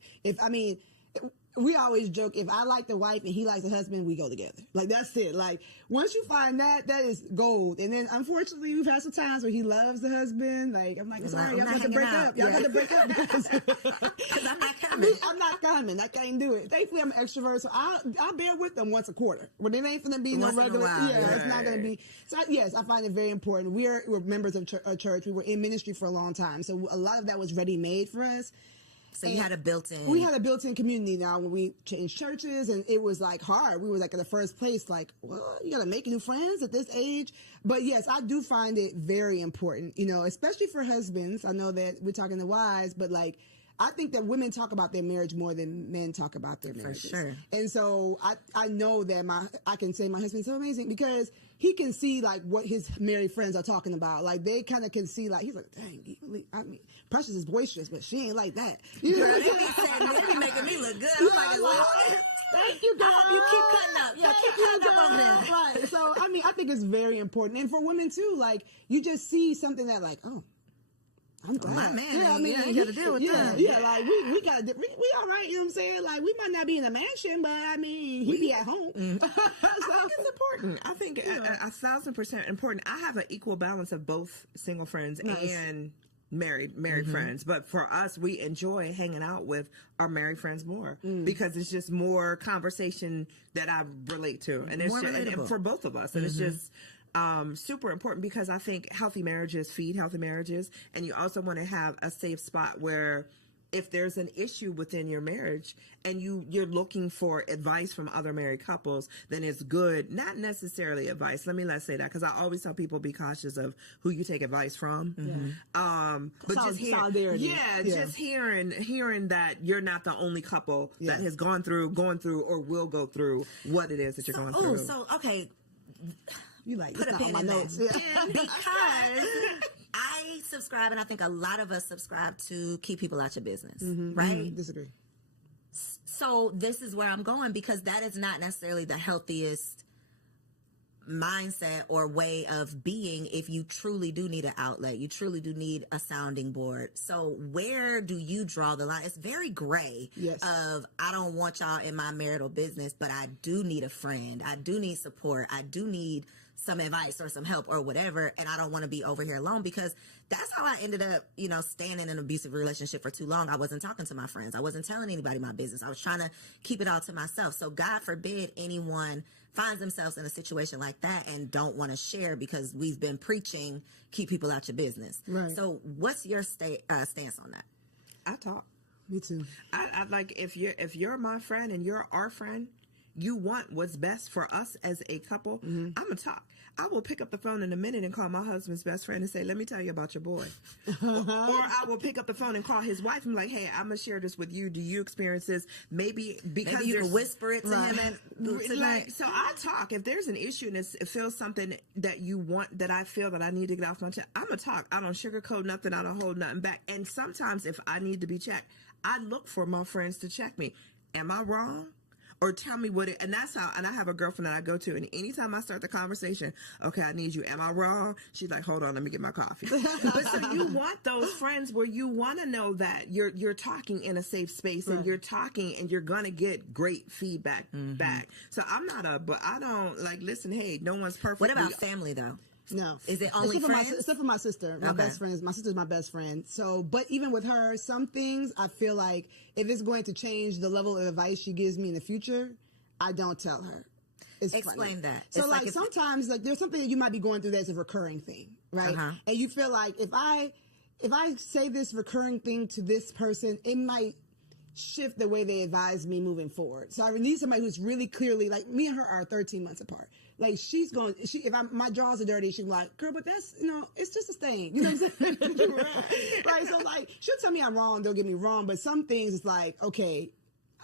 We always joke, if I like the wife and he likes the husband, we go together. Like, that's it. Like, once you find that, that is gold. And then, unfortunately, we've had some times where he loves the husband. Like, I'm like, sorry, y'all got to break up. Y'all got to break up because I'm not coming. I'm not coming. I can't do it. Thankfully, I'm an extrovert, so I'll bear with them once a quarter. But it ain't going to be no regular. It's not going to be. So, yes, I find it very important. We're members of a church. We were in ministry for a long time. So, a lot of that was ready-made for us. So you had a built-in... We had a built-in community now when we changed churches, and it was like hard. We were like in the first place, like, well, you got to make new friends at this age. But yes, I do find it very important, especially for husbands. I know that we're talking to wives, but like, I think that women talk about their marriage more than men talk about their marriages. For sure. And so I know that I can say my husband's so amazing because he can see like what his married friends are talking about. Like they kind of can see like, he's like, dang, Precious is boisterous, but she ain't like that. They be making me look good. I'm like, Lord, thank you, girl. I hope you keep cutting up. Yeah, keep cutting up over there. Right. So, I think it's very important. And for women too, like you just see something that like, oh, I'm glad. My man, you got to deal with that. Yeah, like we got to, we all right, you know what I'm saying? Like we might not be in a mansion, but he be at home. So, I think it's important. I think 1,000% important. I have an equal balance of both single friends and married friends, but for us, we enjoy hanging out with our married friends more because it's just more conversation that I relate to, and it's just, and for both of us, and it's just super important because I think healthy marriages feed healthy marriages, and you also want to have a safe spot where if there's an issue within your marriage and you're looking for advice from other married couples, then it's good, not necessarily advice. Let's say that, because I always tell people be cautious of who you take advice from. But just hearing that you're not the only couple that has gone through or will go through what it is that you're going through. So okay. You like put a pin in that. Because I subscribe, and I think a lot of us subscribe to keep people out your business, right? Disagree. So this is where I'm going, because that is not necessarily the healthiest mindset or way of being if you truly do need an outlet. You truly do need a sounding board. So where do you draw the line? It's very gray of, I don't want y'all in my marital business, but I do need a friend. I do need support. I do need some advice or some help or whatever, and I don't want to be over here alone, because that's how I ended up, staying in an abusive relationship for too long. I wasn't talking to my friends. I wasn't telling anybody my business. I was trying to keep it all to myself. So God forbid anyone finds themselves in a situation like that and don't want to share, because we've been preaching, keep people out your business. Right. So what's your stance on that? I talk. Me too. I like, if you're my friend and you're our friend, you want what's best for us as a couple, I'm going to talk. I will pick up the phone in a minute and call my husband's best friend and say, let me tell you about your boy. Or I will pick up the phone and call his wife and be like, hey, I'm going to share this with you. Do you experience this? Maybe you can whisper it to him. So I talk. If there's an issue and it feels something that you want, that I feel that I need to get off my chest, I'm going to talk. I don't sugarcoat nothing. I don't hold nothing back. And sometimes if I need to be checked, I look for my friends to check me. Am I wrong? Or tell me what and that's how, and I have a girlfriend that I go to, and anytime I start the conversation, okay, I need you. Am I wrong? She's like, hold on, let me get my coffee. But so you want those friends where you want to know that you're talking in a safe space, and you're talking and you're going to get great feedback back. So but I don't listen, hey, no one's perfect. What about family though? No. Is it only friends? Except for my sister. My best friend my sister's my best friend. So, but even with her, some things I feel like if it's going to change the level of advice she gives me in the future, I don't tell her. Explain that. So like sometimes there's something that you might be going through that's a recurring thing, right? And you feel like if I say this recurring thing to this person, it might shift the way they advise me moving forward. So I need somebody who's really clearly, like me and her are 13 months apart. Like if my drawers are dirty, she's like, girl, but that's, it's just a stain. You know what I'm saying? Right. So like, she'll tell me I'm wrong. Don't get me wrong. But some things it's like, okay,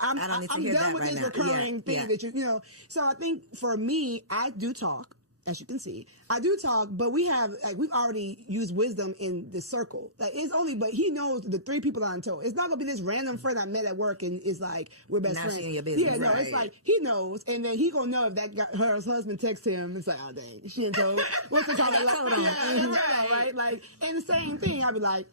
I'm I don't need to I'm hear done that with right this now. recurring thing that you know. So I think for me, I do talk. As you can see, I do talk, but we've already used wisdom in the circle. Like it's only, but he knows the 3 people I'm told. It's not gonna be this random friend I met at work and is like we're best Now friends. she in your business, Yeah, no, it's like he knows, and then he gonna know if that her husband texts him. It's like, oh dang, she didn't told. What's the talk? Right? Like, and the same thing. I'd be like,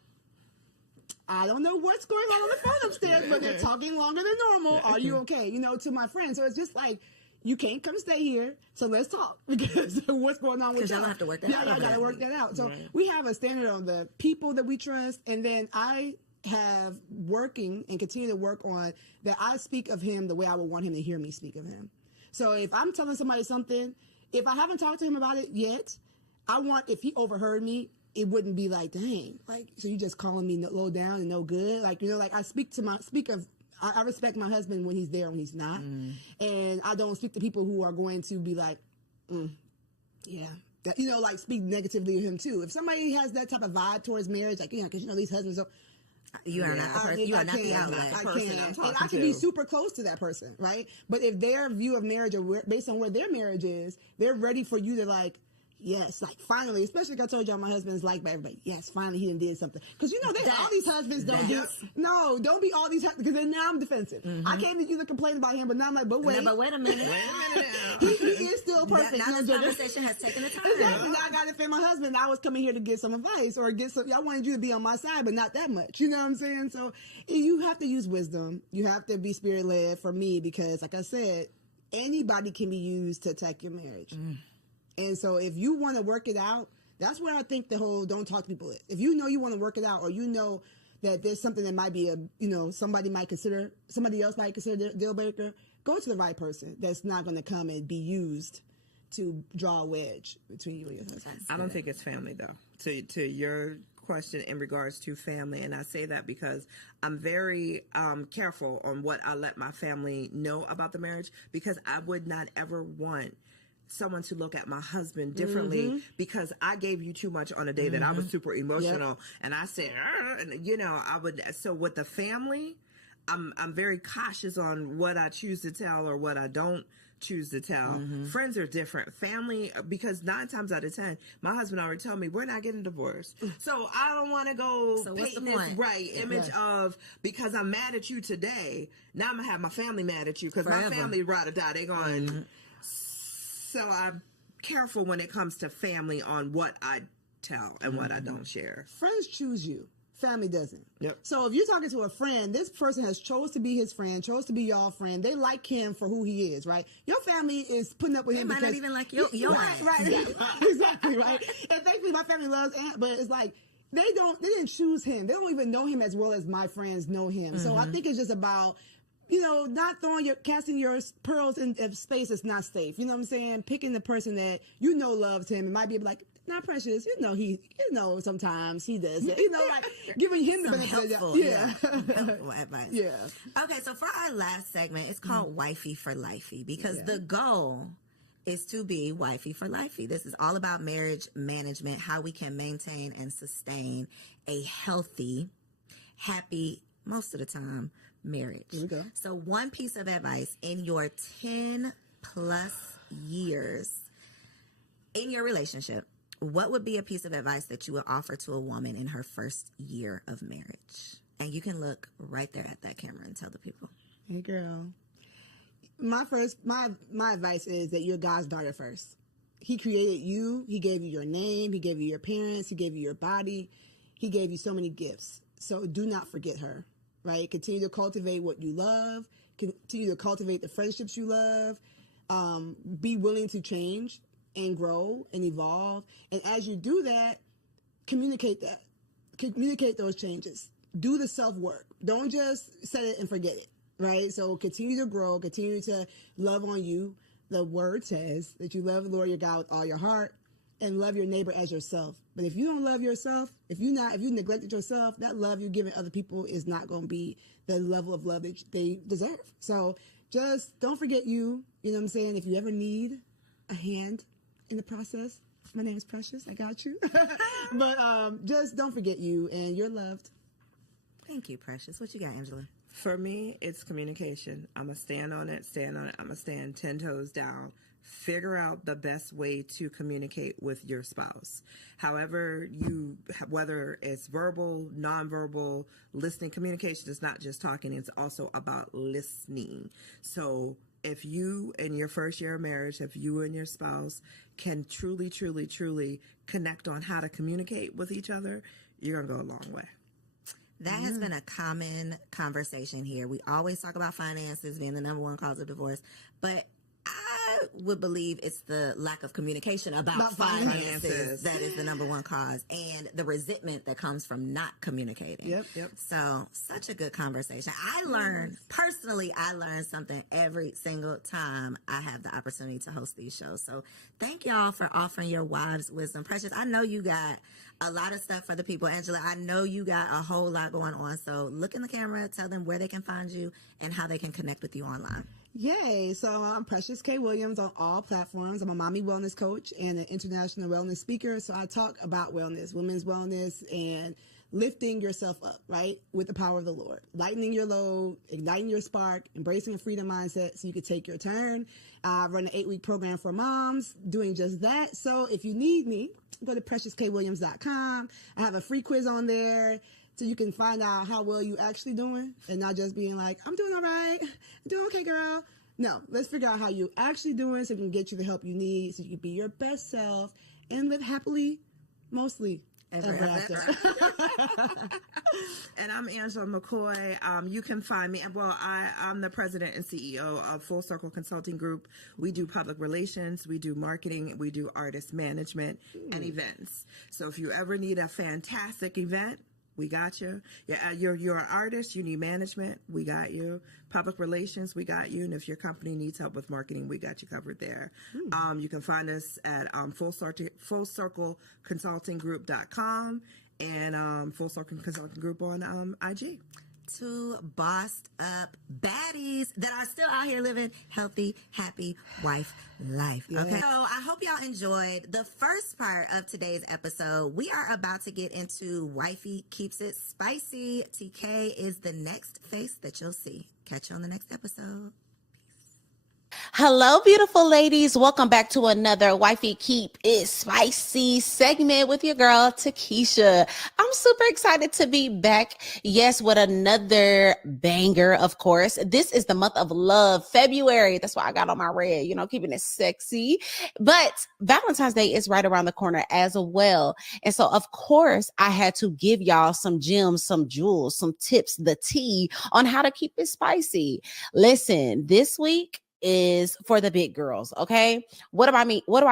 I don't know what's going on the phone upstairs, but they're talking longer than normal. Are you okay? You know, to my friend. So it's just like, you can't come stay here, so let's talk because what's going on with y'all y'all. have to work that out. Yeah, y'all gotta work that out. So we have a standard on the people that we trust, and then I have working and continue to work on that. I speak of him the way I would want him to hear me speak of him. So if I'm telling somebody something, if I haven't talked to him about it yet, I want, if he overheard me, it wouldn't be like, dang, like, so you just calling me low down and no good. Like, you know, like I I respect my husband when he's there, when he's not. And I don't speak to people who are going to be like, yeah. That, you know, like speak negatively of him too. If somebody has that type of vibe towards marriage, like, you know, because, you know, these husbands are, you are not the person. You are not the outlet. I can't. And I can be super close to that person, right? But if their view of marriage or based on where their marriage is, they're ready for you to like, yes, like finally, especially like I told y'all, my husband's liked by everybody. Yes, finally he done did something. Because you know, all these husbands don't do. No, don't be all these husbands. Because then now I'm defensive. I came to you to complain about him, but now I'm like, but wait. No, but wait a minute. he is still perfect. Now this conversation has taken the time. Exactly. Now I got to defend my husband. I was coming here to get some advice or get some. I wanted you to be on my side, but not that much. You know what I'm saying? So you have to use wisdom. You have to be spirit led for me because, like I said, anybody can be used to attack your marriage. And so if you want to work it out, that's where I think the whole don't talk to people is. If you know you want to work it out or you know that there's something that might be somebody else might consider a deal breaker, go to the right person that's not going to come and be used to draw a wedge between you and your husband. I don't think it's family though. To your question in regards to family, and I say that because I'm very careful on what I let my family know about the marriage because I would not ever want someone to look at my husband differently because I gave you too much on a day that I was super emotional and I said, and you know, I would. So with the family, I'm very cautious on what I choose to tell or what I don't choose to tell. Friends are different. Family, because 9 times out of 10, my husband already told me we're not getting divorced. So I don't want to go paint this image of because I'm mad at you today. Now I'm gonna have my family mad at you because my family ride or die. They going. So I'm careful when it comes to family on what I tell and what I don't share. Friends choose you. Family doesn't. Yep. So if you're talking to a friend, this person has chose to be his friend, chose to be your friend. They like him for who he is, right? Your family is putting up with him because... They might not even like your right, exactly, right? And thankfully my family loves Ant, but it's like, they didn't choose him. They don't even know him as well as my friends know him. So I think it's just about, you know, not casting your pearls in a space that's not safe. You know what I'm saying? Picking the person that you know loves him and might be like, not Precious. You know, sometimes he does it. You know, like giving him the benefit. Helpful advice. Yeah. Okay, so for our last segment, it's called Wifey for Lifey because the goal is to be wifey for lifey. This is all about marriage management, how we can maintain and sustain a healthy, happy, most of the time, marriage. Here we go. So one piece of advice in your 10 plus years in your relationship, what would be a piece of advice that you would offer to a woman in her first year of marriage? And you can look right there at that camera and tell the people. Hey girl. My advice is that you're God's daughter first. He created you. He gave you your name. He gave you your parents. He gave you your body. He gave you so many gifts. So do not forget her, right? Continue to cultivate what you love. Continue to cultivate the friendships you love. Be willing to change and grow and evolve. And as you do that, communicate that. Communicate those changes. Do the self-work. Don't just set it and forget it. Right? So continue to grow, continue to love on you. The word says that you love the Lord your God with all your heart and love your neighbor as yourself. But if you don't love yourself, if you neglected yourself, that love you're giving other people is not going to be the level of love that they deserve. So just don't forget you. You know what I'm saying? If you ever need a hand in the process, my name is Precious. I got you. But just don't forget you and you're loved. Thank you, Precious. What you got, Angela? For me, it's communication. I'm going to stand on it. I'm going to stand 10 toes down. Figure out the best way to communicate with your spouse. However, whether it's verbal, nonverbal, listening, communication is not just talking, it's also about listening. So if you, in your first year of marriage, if you and your spouse can truly, truly, truly connect on how to communicate with each other, you're going to go a long way. That has been a common conversation here. We always talk about finances being the number one cause of divorce, but I would believe it's the lack of communication about finances that is the number one cause, and the resentment that comes from not communicating. Yep. So, such I good conversation. I learn something every single time I have the opportunity to host these shows. So thank y'all for offering your wives' wisdom. Precious, I know you got a lot of stuff for the people. Angela, I know you got a whole lot going on. So look in the camera, tell them where they can find you and how they can connect with you online. Yay. So I'm Precious K. Williams on all platforms. I'm a mommy wellness coach and an international wellness speaker. So I talk about wellness, women's wellness, and lifting yourself up, right, with the power of the Lord, lightening your load, igniting your spark, embracing a freedom mindset so you can take your turn. I run an 8-week program for moms doing just that. So if you need me, go to preciouskwilliams.com. I have a free quiz on there so you can find out how well you actually doing and not just being like, I'm doing all right, I'm doing okay, girl. No, let's figure out how you actually doing so we can get you the help you need so you can be your best self and live happily, mostly. Ever after. And I'm Angela McCoy. You can find me. Well, I'm the president and CEO of Full Circle Consulting Group. We do public relations, we do marketing, we do artist management and events. So if you ever need a fantastic event, we got you. Yeah, you're an artist, you need management, we got you. Public relations, we got you. And if your company needs help with marketing, we got you covered there. You can find us at fullcircleconsultinggroup.com and Full Circle Consulting Group on IG. Two bossed up baddies that are still out here living healthy, happy wife life. Okay. So I hope y'all enjoyed the first part of today's episode. We are about to get into Wifey Keeps It Spicy. TK is the next face that you'll see. Catch you on the next episode. Hello, beautiful ladies. Welcome back to another Wifey Keep It Spicy segment with your girl, Takesha. I'm super excited to be back. Yes, with another banger, of course. This is the month of love, February. That's why I got on my red, keeping it sexy. But Valentine's Day is right around the corner as well. And so, of course, I had to give y'all some gems, some jewels, some tips, the tea on how to keep it spicy. Listen, this week is for the big girls. Okay. What do I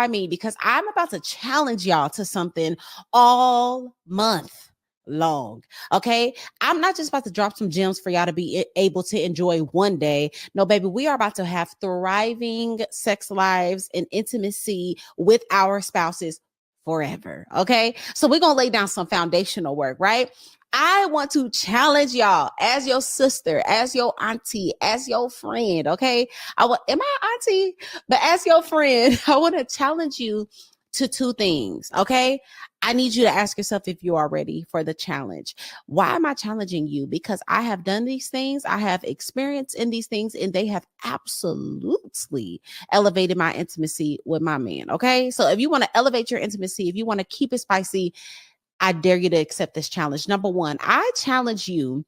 mean? Because I'm about to challenge y'all to something all month long. Okay. I'm not just about to drop some gems for y'all to be able to enjoy one day. No, baby, we are about to have thriving sex lives and intimacy with our spouses forever. Okay. So we're going to lay down some foundational work, right? I want to challenge y'all as your sister, as your auntie, as your friend. Okay. Am I auntie? But as your friend, I want to challenge you to two things. Okay. I need you to ask yourself if you are ready for the challenge. Why am I challenging you? Because I have done these things. I have experience in these things, and they have absolutely elevated my intimacy with my man. Okay. So if you want to elevate your intimacy, if you want to keep it spicy, I dare you to accept this challenge. Number one, I challenge you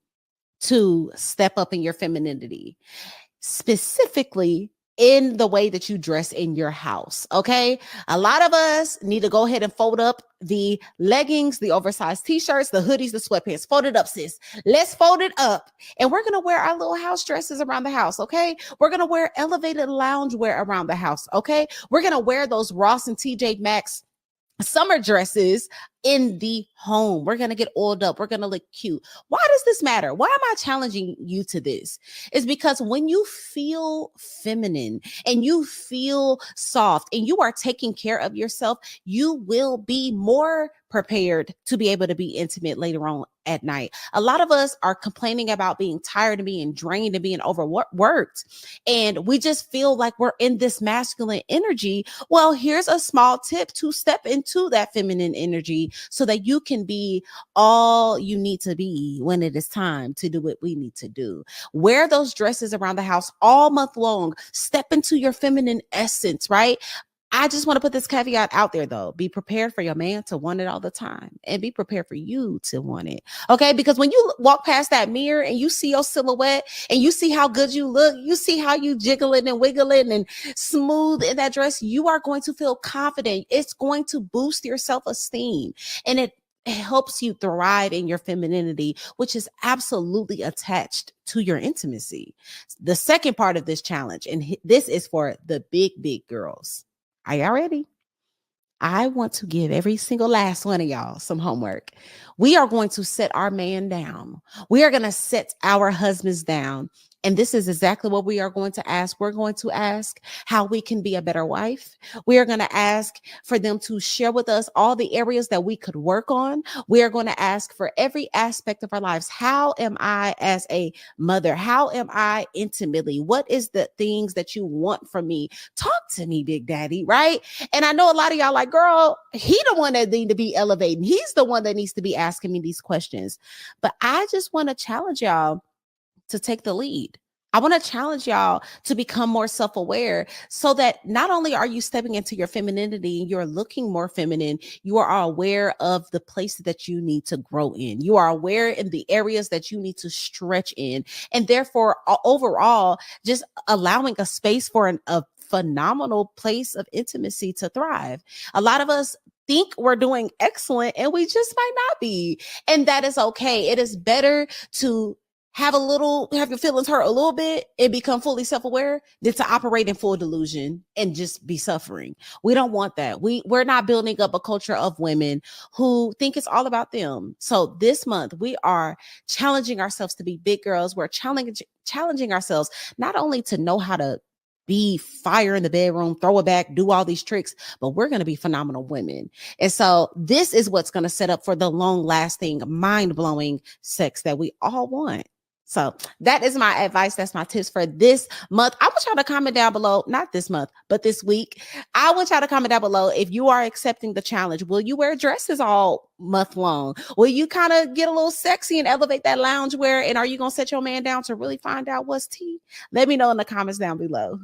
to step up in your femininity, specifically in the way that you dress in your house. Okay. A lot of us need to go ahead and fold up the leggings, the oversized t-shirts, the hoodies, the sweatpants. Fold it up, sis. Let's fold it up. And we're going to wear our little house dresses around the house. Okay. We're going to wear elevated loungewear around the house. Okay. We're going to wear those Ross and TJ Maxx summer dresses in the home. We're going to get oiled up. We're going to look cute. Why does this matter? Why am I challenging you to this? It's because when you feel feminine and you feel soft and you are taking care of yourself, you will be more prepared to be able to be intimate later on at night. A lot of us are complaining about being tired and being drained and being overworked. And we just feel like we're in this masculine energy. Well, here's a small tip to step into that feminine energy so that you can be all you need to be when it is time to do what we need to do. Wear those dresses around the house all month long. Step into your feminine essence, right? I just want to put this caveat out there though. Be prepared for your man to want it all the time and be prepared for you to want it. Okay. Because when you walk past that mirror and you see your silhouette and you see how good you look, you see how you jiggling and wiggling and smooth in that dress, you are going to feel confident. It's going to boost your self-esteem, and it helps you thrive in your femininity, which is absolutely attached to your intimacy. The second part of this challenge, and this is for the big girls. Are y'all ready? I want to give every single last one of y'all some homework. We are going to set our man down. We are going to set our husbands down. And this is exactly what we are going to ask. We're going to ask how we can be a better wife. We are going to ask for them to share with us all the areas that we could work on. We are going to ask for every aspect of our lives. How am I as a mother? How am I intimately? What is the things that you want from me? Talk to me, Big Daddy, right? And I know a lot of y'all like, girl, he the one that need to be elevating. He's the one that needs to be asking me these questions. But I just want to challenge y'all to take the lead. I want to challenge y'all to become more self-aware so that not only are you stepping into your femininity and you're looking more feminine, you are aware of the places that you need to grow in. You are aware in the areas that you need to stretch in. And therefore, overall, just allowing a space for a phenomenal place of intimacy to thrive. A lot of us think we're doing excellent and we just might not be. And that is okay. It is better to have your feelings hurt a little bit and become fully self-aware than to operate in full delusion and just be suffering. We don't want that. We're not building up a culture of women who think it's all about them. So this month we are challenging ourselves to be big girls. We're challenging ourselves not only to know how to be fire in the bedroom, throw it back, do all these tricks, but we're going to be phenomenal women. And so this is what's going to set up for the long lasting, mind-blowing sex that we all want. So that is my advice. That's my tips for this month. I want y'all to comment down below, not this month, but this week. I want y'all to comment down below if you are accepting the challenge. Will you wear dresses all month long? Will you kind of get a little sexy and elevate that loungewear? And are you going to set your man down to really find out what's tea? Let me know in the comments down below.